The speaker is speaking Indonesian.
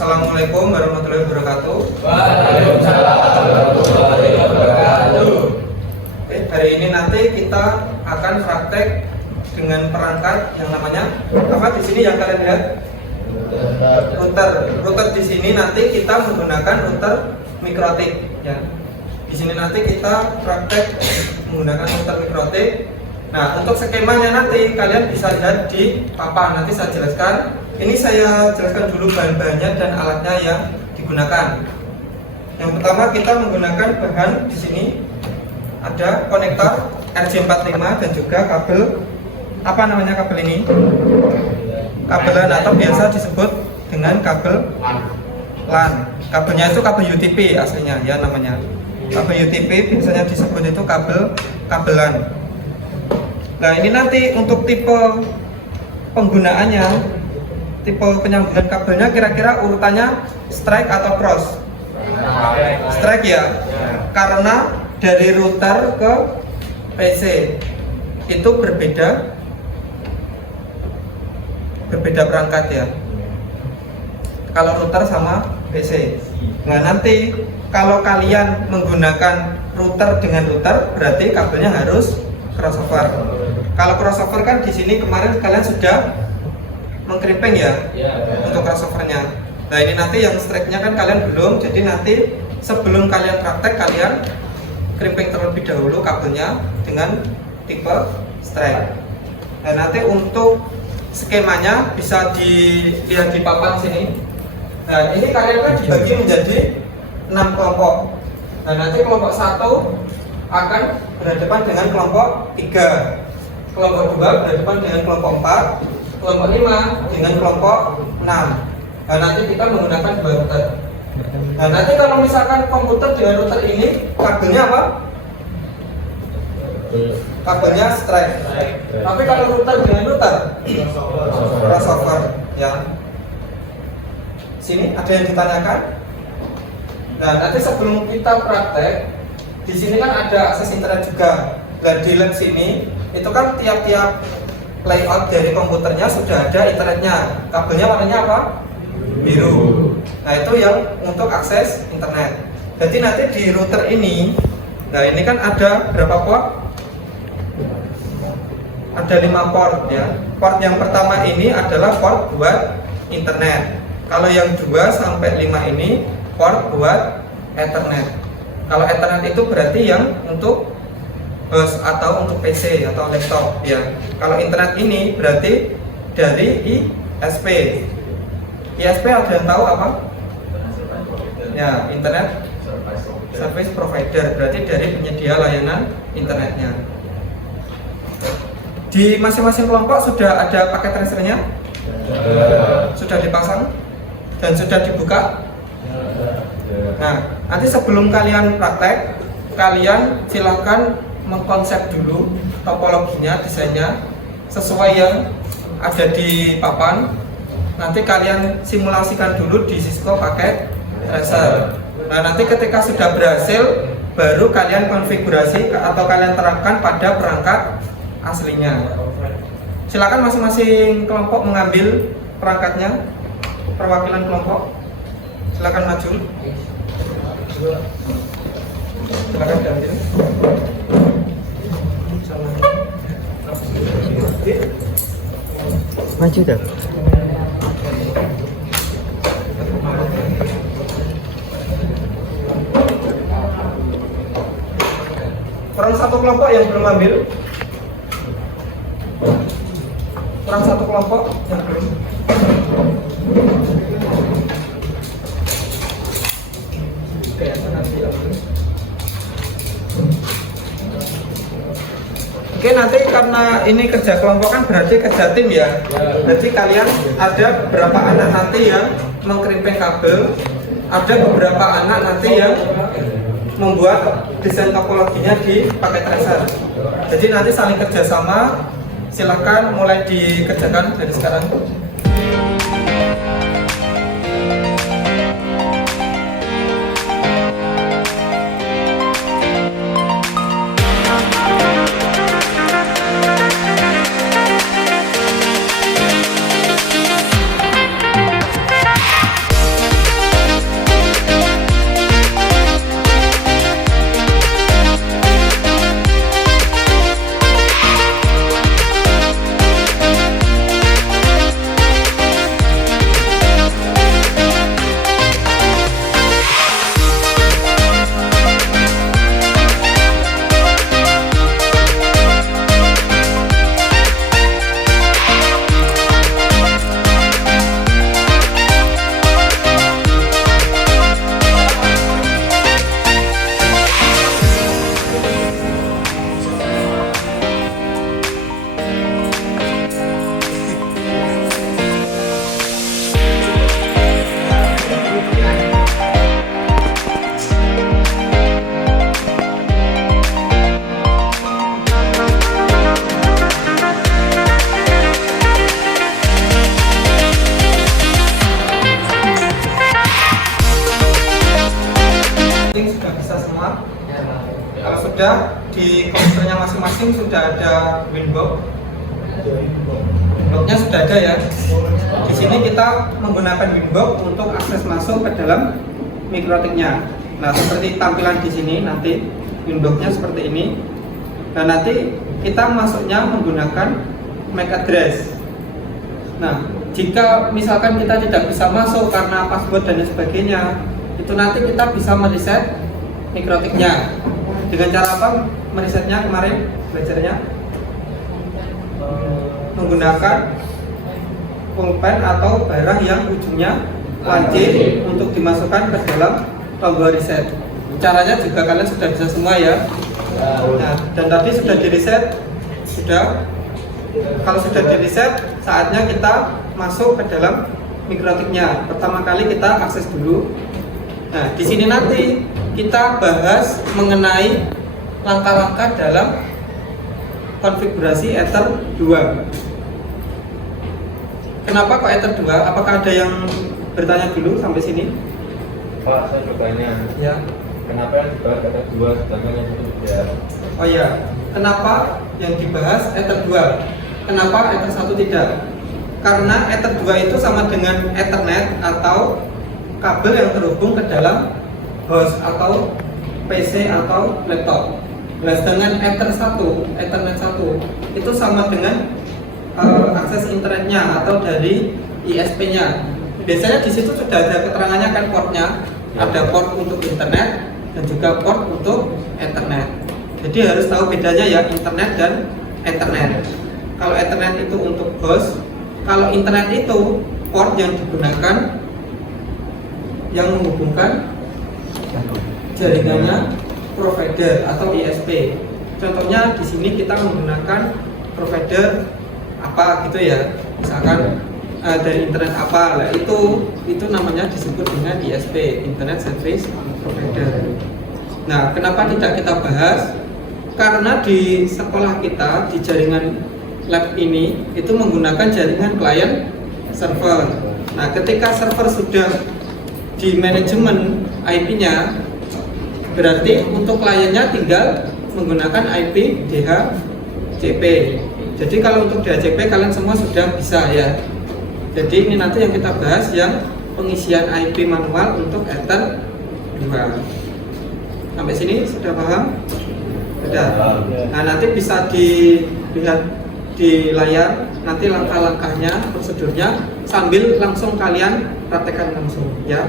Assalamualaikum warahmatullahi wabarakatuh. Waalaikumsalam warahmatullahi wabarakatuh. Oke, hari ini nanti kita akan praktek dengan perangkat yang namanya apa di sini yang kalian lihat? Router. Router di sini nanti kita menggunakan router mikrotik ya. Di sini nanti kita praktek menggunakan router mikrotik. Nah, untuk skemanya nanti kalian bisa lihat di papan, nanti saya jelaskan. Ini saya jelaskan dulu bahan-bahannya dan alatnya yang digunakan. Yang pertama kita menggunakan bahan di sini ada konektor RJ45 dan juga kabel, apa namanya kabel ini? Kabel LAN atau biasa disebut dengan kabel LAN. Kabelnya itu kabel UTP aslinya ya namanya. Kabel UTP biasanya disebut itu kabel LAN. Nah, ini nanti untuk tipe penggunaannya, tipe penyambungan kabelnya kira-kira urutannya strike atau cross? Strike ya, karena dari router ke PC itu berbeda perangkat ya. Kalau router sama PC. Nah, nanti kalau kalian menggunakan router dengan router, berarti kabelnya harus crossover. Kalau crossover kan di sini kemarin kalian sudah mengkrimping ya, untuk crossovernya. Nah, ini nanti yang strike-nya kan kalian belum, jadi nanti sebelum kalian praktek kalian krimping terlebih dahulu kabelnya dengan tipe strike. Nah, nanti untuk skemanya bisa dilihat di papan sini. Nah, ini kalian kan dibagi menjadi 6 kelompok. Nah, nanti kelompok 1 akan berhadapan dengan kelompok 3, kelompok 2 berhadapan dengan kelompok 4, kelompok 5 dengan kelompok 6. Nah, nanti kita menggunakan 2 router. Nah, nanti kalau misalkan komputer dengan router ini kabelnya apa? Kabelnya strike. Tapi kalau router dengan router crossover ya. Sini ada yang ditanyakan? Nah, nanti sebelum kita praktek, di sini kan ada akses internet juga. Nah, di lab sini itu kan tiap-tiap layout dari komputernya sudah ada internetnya. Kabelnya warnanya apa? Biru. Nah, itu yang untuk akses internet. Jadi nanti di router ini, nah ini kan ada berapa port? Ada 5 port ya. Port yang pertama ini adalah port buat internet. Kalau yang 2 sampai 5 ini port buat Ethernet. Kalau Ethernet itu berarti yang untuk host atau untuk PC atau laptop ya. Kalau internet ini berarti dari ISP. ISP ada yang tahu apa? Ya, Internet Service Provider, berarti dari penyedia layanan internetnya. Di masing-masing kelompok sudah ada paket tracernya? Sudah dipasang dan sudah dibuka? Nah, nanti sebelum kalian praktek, kalian silahkan mengkonsep dulu topologinya, desainnya sesuai yang ada di papan. Nanti kalian simulasikan dulu di Cisco pakai tracer. Nah, nanti ketika sudah berhasil, baru kalian konfigurasi atau kalian terapkan pada perangkat aslinya. Silakan masing-masing kelompok mengambil perangkatnya, perwakilan kelompok. Silakan maju. Silakan diambil. Maju dah. Kurang satu kelompok yang belum ambil. Kurang satu kelompok yang belum. Oke, nanti karena ini kerja kelompok kan berarti kerja tim ya. Jadi kalian ada beberapa anak nanti yang mengkrimping kabel, ada beberapa anak nanti yang membuat desain topologinya di paket tracer. Jadi nanti saling kerjasama. Silahkan mulai dikerjakan dari sekarang. sudah di komputernya masing-masing sudah ada Winbox. Winboxnya sudah ada ya. Di sini kita menggunakan Winbox untuk akses masuk ke dalam mikrotiknya. Nah, seperti tampilan di sini nanti Winboxnya seperti ini. Dan nanti kita masuknya menggunakan MAC address. Nah, jika misalkan kita tidak bisa masuk karena password dan sebagainya, itu nanti kita bisa mereset mikrotiknya. Dengan cara apa meresetnya kemarin belajarnya? Menggunakan pulpen atau barang yang ujungnya lancip untuk dimasukkan ke dalam tombol reset. Caranya juga kalian sudah bisa semua ya. Nah, dan tadi sudah di reset, sudah. Kalau sudah di reset, saatnya kita masuk ke dalam mikrotiknya. Pertama kali kita akses dulu. Nah, di sini nanti kita bahas mengenai langkah-langkah dalam konfigurasi Ether 2. Kenapa kok Ether 2? Apakah ada yang bertanya dulu sampai sini? Pak, saya bertanya. Ya. Kenapa yang dibahas Ether 2 sedangkan yang itu tidak? Oh iya, kenapa yang dibahas Ether 2? Kenapa Ether 1 tidak? Karena Ether 2 itu sama dengan Ethernet atau kabel yang terhubung ke dalam host atau PC atau laptop. Nah, dengan Ethernet 1 itu sama dengan akses internetnya atau dari ISP-nya. Biasanya di situ sudah ada keterangannya kan portnya, ada port untuk internet dan juga port untuk Ethernet. Jadi harus tahu bedanya ya internet dan Ethernet. Kalau Ethernet itu untuk host, kalau internet itu port yang digunakan yang menghubungkan jaringannya provider atau ISP. Contohnya di sini kita menggunakan provider apa gitu ya, misalkan dari internet apa, lah itu namanya disebut dengan ISP, Internet Service Provider. Nah, kenapa tidak kita bahas? Karena di sekolah kita di jaringan lab ini itu menggunakan jaringan client server. Nah, ketika server sudah di manajemen IP-nya, berarti untuk kliennya tinggal menggunakan IP DHCP. Jadi kalau untuk DHCP kalian semua sudah bisa ya. Jadi ini nanti yang kita bahas yang pengisian IP manual untuk Ether 2. Sampai sini sudah paham? Sudah. Nah, nanti bisa dilihat di layar nanti langkah-langkahnya, prosedurnya sambil langsung kalian praktekkan langsung ya.